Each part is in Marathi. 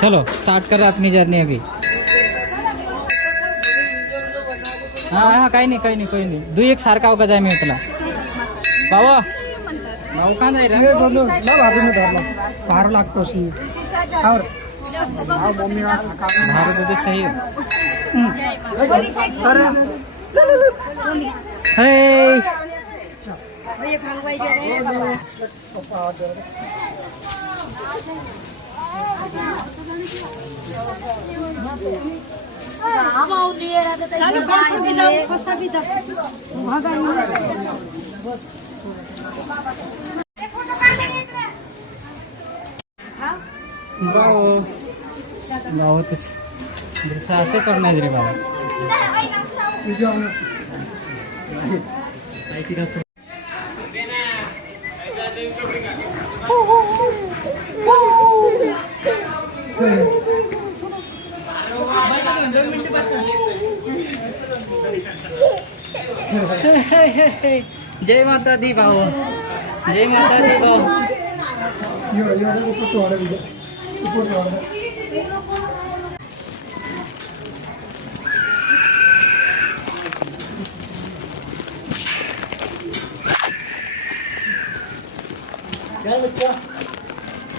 चलो स्टार्ट करो अपनी जर्नी अभी। हाँ काही नाही काही नाही काही नाही दु एक सारखा अवकाश आहे मी तुला बाबा भाऊ का नाही रे फार लागतो भारत होते सही हे गावातच असं करणार रे बाबा जय माता दी भाऊ जय माता दी भाऊ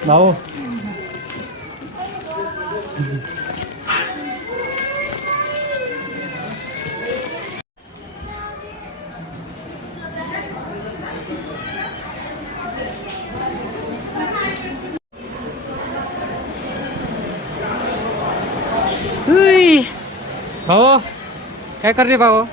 भाऊ भाऊ काय कर रे भाऊ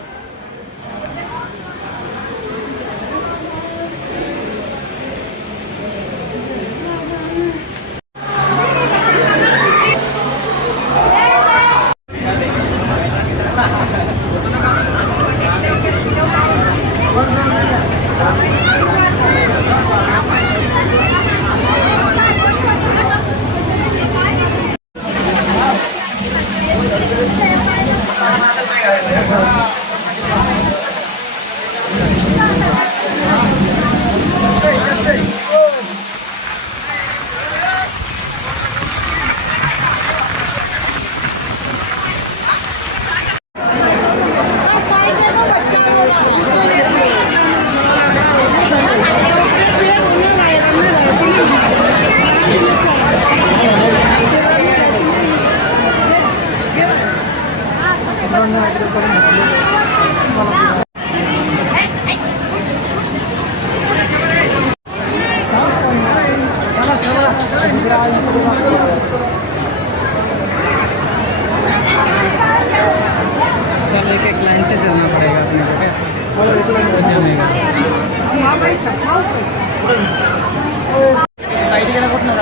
चल एक लाइन से चलना पड़ेगा अपने को क्या जमेगा आइडिया कुछ ना